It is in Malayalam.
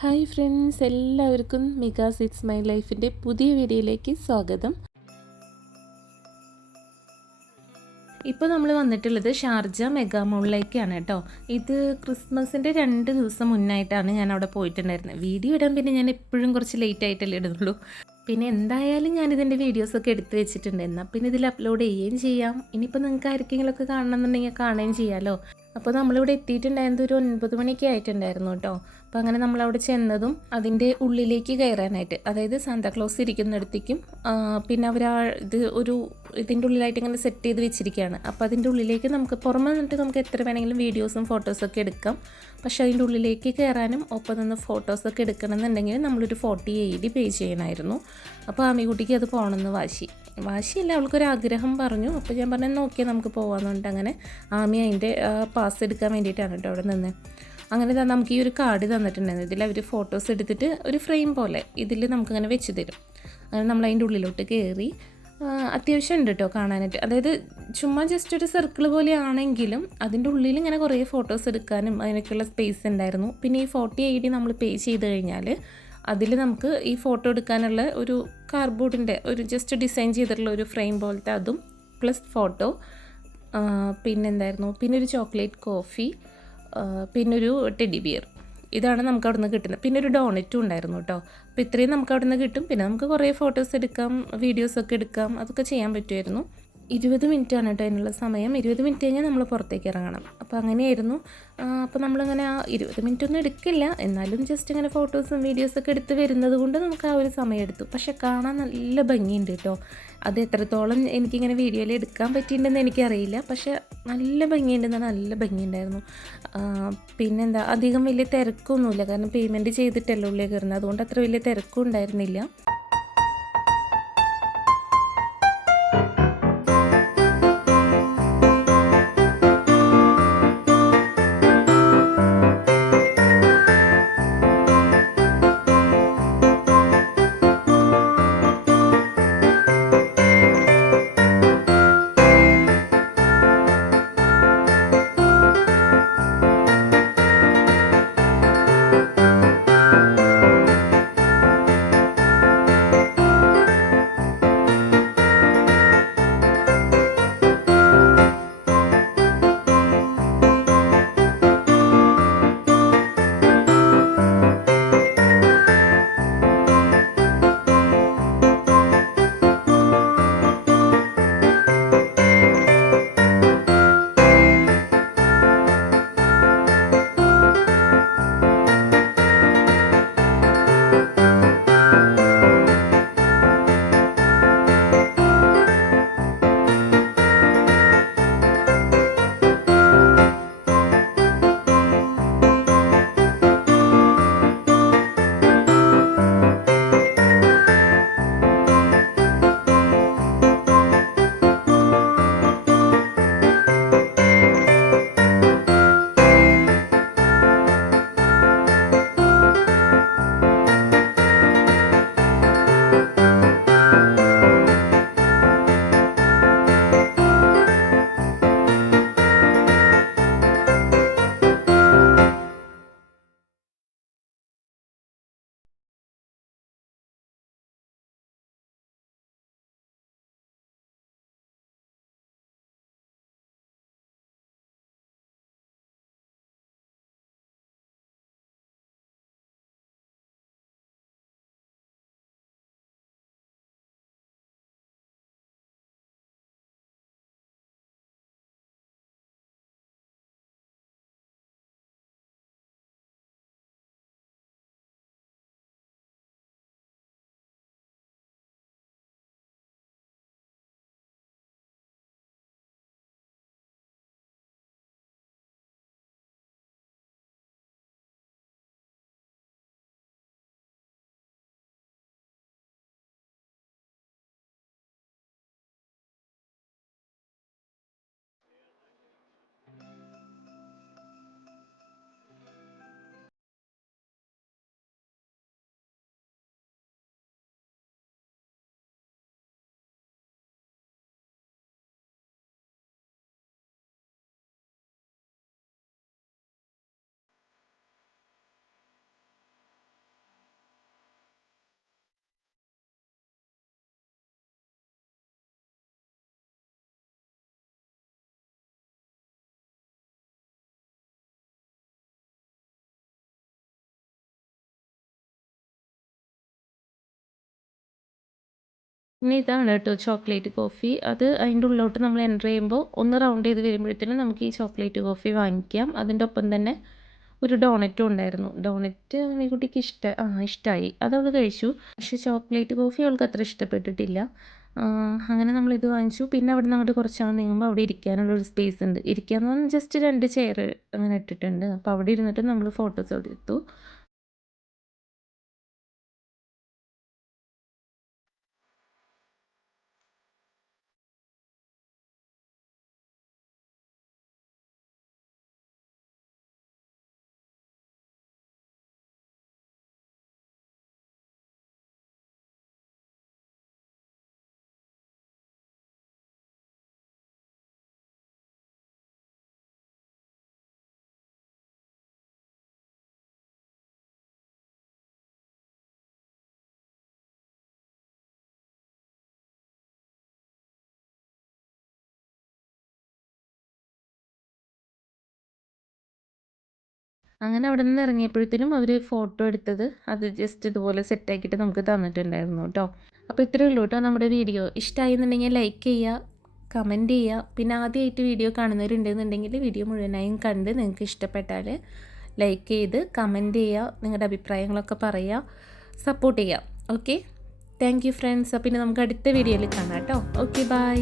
ഹായ് ഫ്രണ്ട്സ്, എല്ലാവർക്കും മികാസ് ഇറ്റ്സ് മൈ ലൈഫിൻ്റെ പുതിയ വീഡിയോയിലേക്ക് സ്വാഗതം. ഇപ്പോൾ നമ്മൾ വന്നിട്ടുള്ളത് ഷാർജ മെഗാ മോളിലേക്കാണ് കേട്ടോ. ഇത് ക്രിസ്മസിൻ്റെ 2 ദിവസം മുന്നായിട്ടാണ് ഞാൻ അവിടെ പോയിട്ടുണ്ടായിരുന്നത്. വീഡിയോ ഇടാൻ പിന്നെ ഞാൻ എപ്പോഴും കുറച്ച് ലേറ്റ് ആയിട്ടല്ലേ ഇടുന്നുള്ളൂ. പിന്നെ എന്തായാലും ഞാനിതിൻ്റെ വീഡിയോസൊക്കെ എടുത്ത് വെച്ചിട്ടുണ്ട്. എന്നാൽ പിന്നെ ഇതിൽ അപ്ലോഡ് ചെയ്യുകയും ചെയ്യാം. ഇനിയിപ്പോൾ നിങ്ങൾക്ക് ആർക്കെങ്കിലുമൊക്കെ കാണണമെന്നുണ്ടെങ്കിൽ കാണുകയും ചെയ്യാമല്ലോ. അപ്പോൾ നമ്മളിവിടെ എത്തിയിട്ടുണ്ടായിരുന്നത് ഒരു 9 മണിയൊക്കെ ആയിട്ടുണ്ടായിരുന്നു കേട്ടോ. അപ്പോൾ അങ്ങനെ നമ്മളവിടെ ചെന്നതും അതിൻ്റെ ഉള്ളിലേക്ക് കയറാനായിട്ട്, അതായത് സാന്താക്ലോസ് ഇരിക്കുന്നിടത്തേക്കും പിന്നെ അവർ ഇതിൻ്റെ ഉള്ളിലായിട്ട് ഇങ്ങനെ സെറ്റ് ചെയ്ത് വെച്ചിരിക്കുകയാണ്. അപ്പോൾ അതിൻ്റെ ഉള്ളിലേക്ക് നമുക്ക് പുറമെ നിന്നിട്ട് നമുക്ക് എത്ര വേണമെങ്കിലും വീഡിയോസും ഫോട്ടോസൊക്കെ എടുക്കാം. പക്ഷേ അതിൻ്റെ ഉള്ളിലേക്ക് കയറാനും ഒപ്പം നിന്ന് ഫോട്ടോസൊക്കെ എടുക്കണമെന്നുണ്ടെങ്കിൽ നമ്മളൊരു 40 AED പേ ചെയ്യണമായിരുന്നു. അപ്പോൾ ആമിക്കുട്ടിക്ക് അത് പോകണമെന്ന് വാശിയില്ല, അവൾക്കൊരാഗ്രഹം പറഞ്ഞു. അപ്പോൾ ഞാൻ പറഞ്ഞു നോക്കിയാൽ നമുക്ക് പോകാമെന്ന് പറഞ്ഞിട്ട് അങ്ങനെ ആമി അതിൻ്റെ പാസ് എടുക്കാൻ വേണ്ടിയിട്ടാണ് കേട്ടോ അവിടെ നിന്ന്. അങ്ങനെ നമുക്ക് ഈ ഒരു കാർഡ് തന്നിട്ടുണ്ടായിരുന്നു. ഇതിൽ അവർ ഫോട്ടോസ് എടുത്തിട്ട് ഒരു ഫ്രെയിം പോലെ ഇതിൽ നമുക്കങ്ങനെ വെച്ച് തരും. അങ്ങനെ നമ്മൾ അതിൻ്റെ ഉള്ളിലോട്ട് കയറി. അത്യാവശ്യം ഉണ്ട് കേട്ടോ കാണാനായിട്ട്. അതായത് ചുമ്മാ ജസ്റ്റ് ഒരു സർക്കിൾ പോലെ ആണെങ്കിലും അതിൻ്റെ ഉള്ളിൽ ഇങ്ങനെ കുറേ ഫോട്ടോസ് എടുക്കാനും അതിനൊക്കെയുള്ള സ്പേസ് ഉണ്ടായിരുന്നു. പിന്നെ ഈ 40 AED നമ്മൾ പേ ചെയ്ത് കഴിഞ്ഞാൽ അതിൽ നമുക്ക് ഈ ഫോട്ടോ എടുക്കാനുള്ള ഒരു കാർഡ്ബോർഡിൻ്റെ ഒരു ജസ്റ്റ് ഡിസൈൻ ചെയ്തിട്ടുള്ള ഒരു ഫ്രെയിം പോലത്തെ അതും പ്ലസ് ഫോട്ടോ, പിന്നെന്തായിരുന്നു, പിന്നെ ഒരു ചോക്ലേറ്റ് കോഫി, പിന്നൊരു ടെഡി ബിയർ. ഇതാണ് നമുക്ക് അവിടെ നിന്ന് കിട്ടുന്നത്. പിന്നെ ഒരു ഡോണറ്റും ഉണ്ടായിരുന്നു കേട്ടോ. അപ്പോൾ ഇത്രയും നമുക്ക് അവിടെ നിന്ന് കിട്ടും. പിന്നെ നമുക്ക് കുറേ ഫോട്ടോസ് എടുക്കാം, വീഡിയോസൊക്കെ എടുക്കാം, അതൊക്കെ ചെയ്യാൻ പറ്റുമായിരുന്നു. 20 മിനിറ്റാണ് കേട്ടോ അതിനുള്ള സമയം. 20 മിനിറ്റ് കഴിഞ്ഞാൽ നമ്മൾ പുറത്തേക്ക് ഇറങ്ങണം. അപ്പോൾ അങ്ങനെയായിരുന്നു. അപ്പോൾ നമ്മളിങ്ങനെ 20 മിനിറ്റൊന്നും എടുക്കില്ല, എന്നാലും ജസ്റ്റ് ഇങ്ങനെ ഫോട്ടോസും വീഡിയോസൊക്കെ എടുത്ത് വരുന്നത് കൊണ്ട് നമുക്ക് ആ ഒരു സമയം എടുത്തു. പക്ഷെ കാണാൻ നല്ല ഭംഗിയുണ്ട് കേട്ടോ. അത് എത്രത്തോളം എനിക്കിങ്ങനെ വീഡിയോയിൽ എടുക്കാൻ പറ്റിയിട്ടുണ്ടെന്ന് എനിക്കറിയില്ല, പക്ഷെ നല്ല ഭംഗിയുണ്ടെന്നാണ്, നല്ല ഭംഗിയുണ്ടായിരുന്നു. പിന്നെന്താ, അധികം വലിയ തിരക്കൊന്നുമില്ല, കാരണം പേയ്മെൻറ്റ് ചെയ്തിട്ടല്ലേ ഉള്ളിൽ കയറുന്നത്, അതുകൊണ്ട് അത്ര വലിയ തിരക്കും ഉണ്ടായിരുന്നില്ല. പിന്നെ ഇതാണ് കേട്ടോ ചോക്ലേറ്റ് കോഫി. അത് അതിൻ്റെ ഉള്ളിലോട്ട് നമ്മൾ എൻ്റർ ചെയ്യുമ്പോൾ ഒന്ന് റൗണ്ട് ചെയ്ത് വരുമ്പോഴത്തേനും നമുക്ക് ഈ ചോക്ലേറ്റ് കോഫി വാങ്ങിക്കാം. അതിൻ്റെ ഒപ്പം തന്നെ ഒരു ഡോണറ്റും ഉണ്ടായിരുന്നു. ഡോണറ്റ് കുട്ടിക്ക് ഇഷ്ടമായി. അതവൾ കഴിച്ചു. പക്ഷേ ചോക്ലേറ്റ് കോഫി അവൾക്ക് അത്ര ഇഷ്ടപ്പെട്ടിട്ടില്ല. അങ്ങനെ നമ്മളിത് വാങ്ങിച്ചു. പിന്നെ അവിടെ നിന്ന് അങ്ങോട്ട് കുറച്ചാൾ നീങ്ങുമ്പോൾ അവിടെ ഇരിക്കാനുള്ളൊരു സ്പേസ് ഉണ്ട്. ഇരിക്കാന്ന് പറഞ്ഞാൽ ജസ്റ്റ് 2 ചെയർ അങ്ങനെ ഇട്ടിട്ടുണ്ട്. അപ്പോൾ അവിടെ ഇരുന്നിട്ട് നമ്മൾ ഫോട്ടോസ് എടുത്തു. അങ്ങനെ അവിടെ നിന്ന് ഇറങ്ങിയപ്പോഴത്തേനും അവർ ഫോട്ടോ എടുത്തത് അത് ജസ്റ്റ് ഇതുപോലെ സെറ്റാക്കിയിട്ട് നമുക്ക് തന്നിട്ടുണ്ടായിരുന്നു കേട്ടോ. അപ്പോൾ ഇത്രയേ ഉള്ളൂ കേട്ടോ നമ്മുടെ വീഡിയോ. ഇഷ്ടമായി എന്നുണ്ടെങ്കിൽ ലൈക്ക് ചെയ്യുക, കമൻറ്റ് ചെയ്യുക. പിന്നെ ആദ്യമായിട്ട് വീഡിയോ കാണുന്നവരുണ്ടെന്നുണ്ടെങ്കിൽ വീഡിയോ മുഴുവനായും കണ്ട് നിങ്ങൾക്ക് ഇഷ്ടപ്പെട്ടാൽ ലൈക്ക് ചെയ്ത് കമൻറ്റ് ചെയ്യുക, നിങ്ങളുടെ അഭിപ്രായങ്ങളൊക്കെ പറയുക, സപ്പോർട്ട് ചെയ്യുക. Okay, thank you friends. അപ്പോൾ പിന്നെ നമുക്ക് അടുത്ത വീഡിയോയിൽ കാണാം കേട്ടോ. Okay, by.